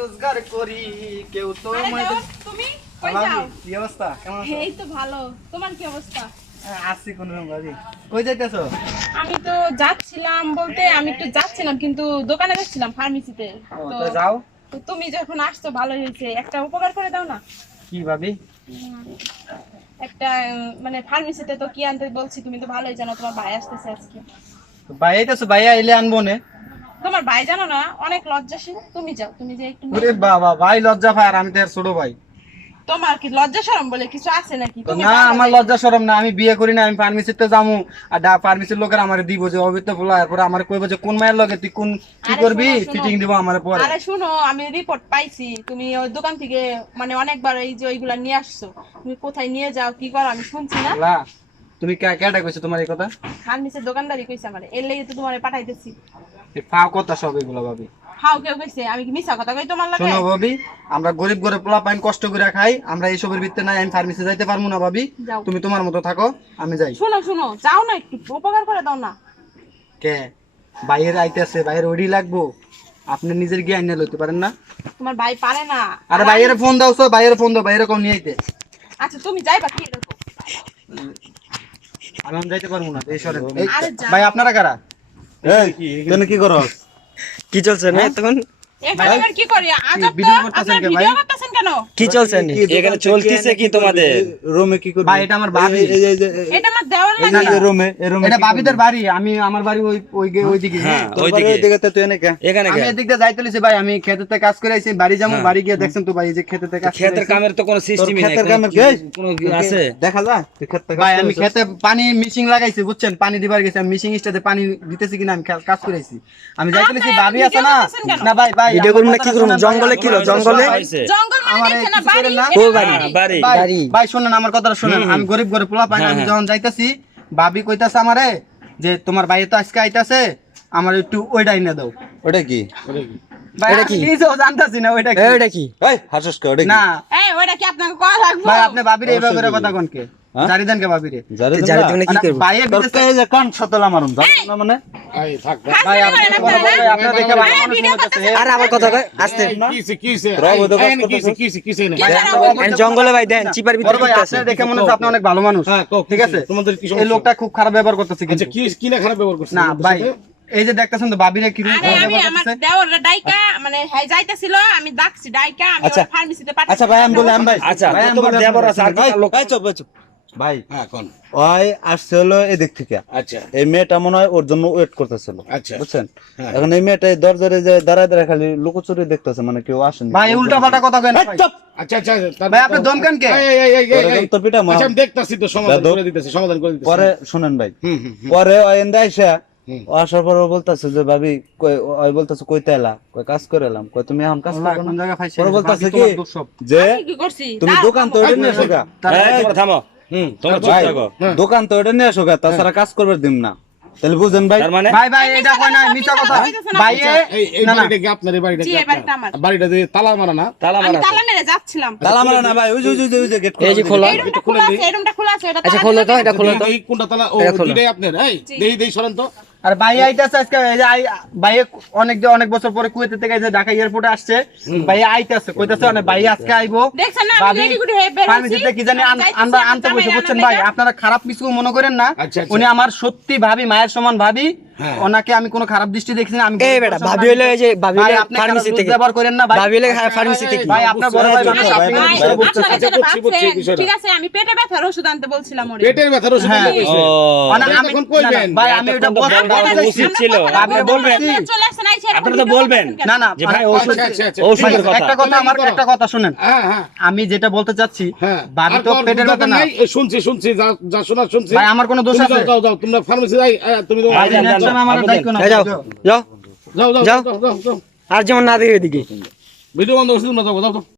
রোজগার করি কেউ তো তুমি কই যাও? কি অবস্থা? কেমন আছো? এই তো ভালো। তোমার কি অবস্থা? আছি কোন রকম ভাবি। কই যাইতেছো? আমি তো যাচ্ছিলাম বলতে আমি একটু যাচ্ছিলাম কিন্তু দোকানে যাচ্ছিলাম ফার্মেসিতে। তো যাও। তো তুমি যখন আসছো ভালো হয়েছে, একটা উপকার করে দাও না। কি ভাবি? একটা মানে ফার্মেসিতে তো কি আনতে বলছি, তুমি তো ভালোই জানো তোমার ভাই আসতেছে আজকে। তো ভাই আইতাছো, ভাইয়া এলে আনবো নে। তোমার ভাই জানো না অনেক লজ্জাশীল, তুমি যাও, তুমি যে একটু। ওরে বাবা, ভাই লজ্জা পায় আর আমি তো এর ছোট ভাই। তোমার কি লজ্জা শরম বলে কিছু আছে নাকি? তুমি না, আমার লজ্জা শরম না, আমি বিয়ে করি না, আমি ফার্মেসিতে যামু আর ফার্মেসির লোকের আমারে দিব যে অবিত্ত ফুলা, এরপরে আমারে কইবো যে কোন মায়ের লগে তুই কোন কি করবি, ফিটিং দিব আমারে পরে। আরে শুনো, আমি রিপোর্ট পাইছি তুমি ওই দোকান থেকে মানে অনেকবার এই যে ওইগুলা নিয়ে আসছো, তুমি কোথায় নিয়ে যাও কি করো আমি শুনছি না। লা, তুমি কেডা কইছো তোমার এই কথা? ফার্মেসির দোকানদারই কইছে আমারে, এর লাগি তো তোমারে পাঠাইতেছি। এই ফাও কথা সব এগুলো ভাবি। হাও কেউ কইছে? আমি কি মিছা কথা কই তোমার লাগে? শোনো ভাবি, আমরা গরিব ঘরে পোলা পাইন কষ্ট করে খাই, আমরা এইসবের ভিতরে নাই, আমি ফার্মেসি যাইতে পারবো না ভাবি। যাও। তুমি তোমার মতো থাকো, আমি যাই। শুনো শুনো, যাও না, একটু উপকার করে দাও না। কে বাইরে আইতেছে, বাইরে ওডি লাগবো, আপনি নিজের গিয়ে আইনা লইতে পারেন না? তোমার ভাই পারে না। আরে বাইরে ফোন দাও, সো বাইরে ফোন দাও, বাইরে কম নিয়ে আইতে। আচ্ছা তুমি যাইবা কি এরকম? আমি যাইতে পারবো না এই সরে। আরে যাও। ভাই আপনারা কারা? এই তুমি কি করো? কি চলছে না তখন? এখানে আবার কি করি? আজব তো, ভিডিও করতেছেন আপনারা কে ভাই? ভিডিও করতেছেন কেন? কি চলছে এখানে? চলতেছে কি তোমাদের? রুমে কি করবে? ভাই এটা আমার ভাবি। এটা আমার দেওয়ার এই লাগে। যে রুমে, এই রুমে এটা ভাবিদের বাড়ি, আমি আমার বাড়ি ওই দিকে। হ্যাঁ, তোর ওইদিকে। বাড়ির দিকে তো তুই এনে কে? এখানে আমি এদিক দিয়ে যাইতে লিছি ভাই, আমি খেতেতে কাজ করে আইছি, বাড়ি যাবো, বাড়ি গিয়ে দেখছেন তো ভাই এই যে খেতেতে কাজ করে ক্ষেতের আইছি। কামের তো কোনো সিস্টেমই নাই। ক্ষেতের কামের কে? কোনো আছে? দেখা যায় তুই ক্ষেত থেকে ভাই আমি খেতে পানি মিশিং লাগাইছি, বুঝছেন, পানি দিবার গেছি, আমি মিশিং স্টাতে পানি দিতেছি কিনা আমি কাজ করে আইছি। আমি যাইতে লিছি, ভাবি আছে না? না ভাই ভাই ভিডিও করুন না, কি করুন? জঙ্গলে কি হলো? জঙ্গলে জঙ্গল মানে দেখছেন না বাড়ি? ও বাড়ি। ভাই ভাই শুনেন আমার কথাটা শুনেন, আমি গরিব ঘরে পোলা পাই না, আমি যখন যাইতাছি ভাবি কইতাছে আমারে যে তোমার ভাই তো আজকে আইতাছে, আমার একটু ওইটা এনে দাও। ওটা কি? ভাই আমি নিজেও জানতাছি না ওইটা কি। এটা কি? এই হাসস কে? ওটা কি? না এই ওইটা কি আপনাকে কল লাগবে? ভাই আপনি ভাবিরে এইভাবে করে কথা কোন কে? জারি দেন কে ভাবিরে? জারে জারি তুমি কি করবে? ভাইয়ের তোর বিদেশে এই যে কান সতলা মারুম জানো না মানে? ভাই আপনারা দেখে ভাই মানুষ মনে করতেছে আর আবার কথা কয় আস্তে। জঙ্গলে ভাই দেন চিপার বড় ভিতরে ভাই করতেছে। আপনি দেখে মনে হচ্ছে আপনি অনেক ভালো মানুষ, ঠিক আছে? তোমাদের কি এই লোকটা খুব খারাপ ব্যবহার করতেছে কিন্তু। কি না খারাপ ব্যবহার করছে? না ভাই এই যে দেখতেছেন তো ভাবিরে কি রকম আরে খারাপ আমি ব্যবহার আমার করতেছে। দেওর ডাইকা মানে হ্যাঁ যাইতাছিল, আমি ডাকছি ডাইকা, আমি আচ্ছা। ফার্মেসিতে পাঠাই। আচ্ছা ভাই আমি বললাম ভাই। আচ্ছা ভাই, আমি তোমার বললাম দেবর আছে আর কি লোক? এই চুপ চুপ। ভাই হ্যাঁ কোন? ওই আসছিল এদিক থেকে। আচ্ছা এই মেয়েটা মনে হয় ওর জন্য ওয়েট করতেছিল। আচ্ছা। বুঝছেন? হ্যাঁ। এখন এই মেয়েটা দরজারে যে দাঁড়ায় দাঁড়ায় খালি লুকোচুরি দেখতেছে, মানে কেউ আসেনি। ভাই উল্টা পাল্টা কথা কেন ভাই? আচ্ছা আচ্ছা ভাই আপনি দমকান কে? তোর পিঠা মা- আচ্ছা আমি দেখতাছি তো, সমাধান করে দিতেছি, সমাধান করে দিতেছি। পরে শুনেন ভাই, হুম হুম পরে ওই এন্দা আইসা ও আসার পর ও বলতেছে যে ভাবি ওই বলতেছে কইতে এলা, কই কাজ করে এলাম, কই তুমি এখন কাজ করো কোন না? জায়গা ফাইছে? পরে বলতেছে কি তোমার দোষ সব। যে আমি কি করছি? তুমি দোকান তো ওটা নিয়ে আসো গা। এই, তোমরা থামো। তোমরা চুপ ভাই, থাকো। দোকান তো ওটা নিয়ে আসো গা, তাছাড়া কাজ করবে দিম না। তাহলে বুঝেন ভাই? তার মানে ভাই ভাই এটা কই না মিছা কথা। ভাই এই না না বাড়িটা কি আপনার? এই বাড়িটা জি, কি এই বাড়িটা আপনার? আমার। বাড়িটা দিয়ে তালা মারা না? তালা আমি মারা আছে। তালা মেরে যাচ্ছিলাম। তালা মারা না ভাই, ওই যে গেট এই যে খোলা। এই রুমটা খোলা আছে, এই রুমটা খোলা আছে, এটা আচ্ছা তালা খোলো তো, দিয়ে এটা খোলো তো। এই কোনটা তালা? ও এটা খোলো। দুইটাই আপনার? এই দেই সরেন তো। আর ভাই আইতাছে আজকে, এই যে ভাই অনেক বছর পরে কুয়েত থেকে এই যে ঢাকা এয়ারপোর্টে আসছে, ভাই আইতাছে কইতাছে মানে ভাই আজকে আইবো। দেখছেন না আমি ভাবি রেডি গুডি হয়ে বের হইছি। ফার্মেসিতে কি জানি আনবা আনতে বসে, বুঝছেন ভাই? আপনারা খারাপ কিছু মনে করেন না, আচ্ছা, আচ্ছা। উনি আমার সত্যি ভাবি, মায়ের সমান ভাবি, হ্যাঁ। ওনাকে আমি কোনো খারাপ দৃষ্টি দেখছি না। আমি এই বেটা ভাবি হলো এই যে ভাবি ভাই হলো আপনি ফার্মেসি খারাপ থেকে। ব্যবহার করেন না ভাই। ভাবি হলো ফার্মেসি থেকে। ভাই আপনার বড় ভাই মানুষ, আপনি ভাই, বিষয়টা বুঝতেছেন। আপনারা যেটা বুঝছি, বুঝছি, ভাবছেন, বিষয়টা। ঠিক আছে আমি পেটে ব্যথার ওষুধ আনতে বলছিলাম ওরে। পেটের ব্যথার ওষুধ হ্যাঁ। আনতে কইছে। মানে এটা আমি তখন কইবেন। না, না, ভাই আমি এটা বলতে বলা উচিত ছিল। আপনি বলবেন। চলে আসেন আইছে এরকম আপনারা তো ভিডিও বলবেন। করতেছেন কেন? না না যে ভাই মানে ওষুধ আচ্ছা, আচ্ছা। ওষুধের কথা। একটা কথা, আমার একটা কথা শুনেন, হ্যাঁ হ্যাঁ আমি যেটা বলতে চাচ্ছি, হ্যাঁ। ভাবি তো আর কোন পেটের ব্যথা দরকার না। নাই, শুনছি যা শোনার শুনছি। ভাই আমার কোনো দোষ তুমি আছে? যাও যাও তোমরা ফার্মেসি যাই, তুমি তো ভাই যান, next যান, time আমার যান, দায়িত্ব না। যাও যাও যাও যাও যাও। যাও যাও আর যেমন না দেখে এদিকে। ভিডিও বন্ধ করছি, তোমরা যাও যাও।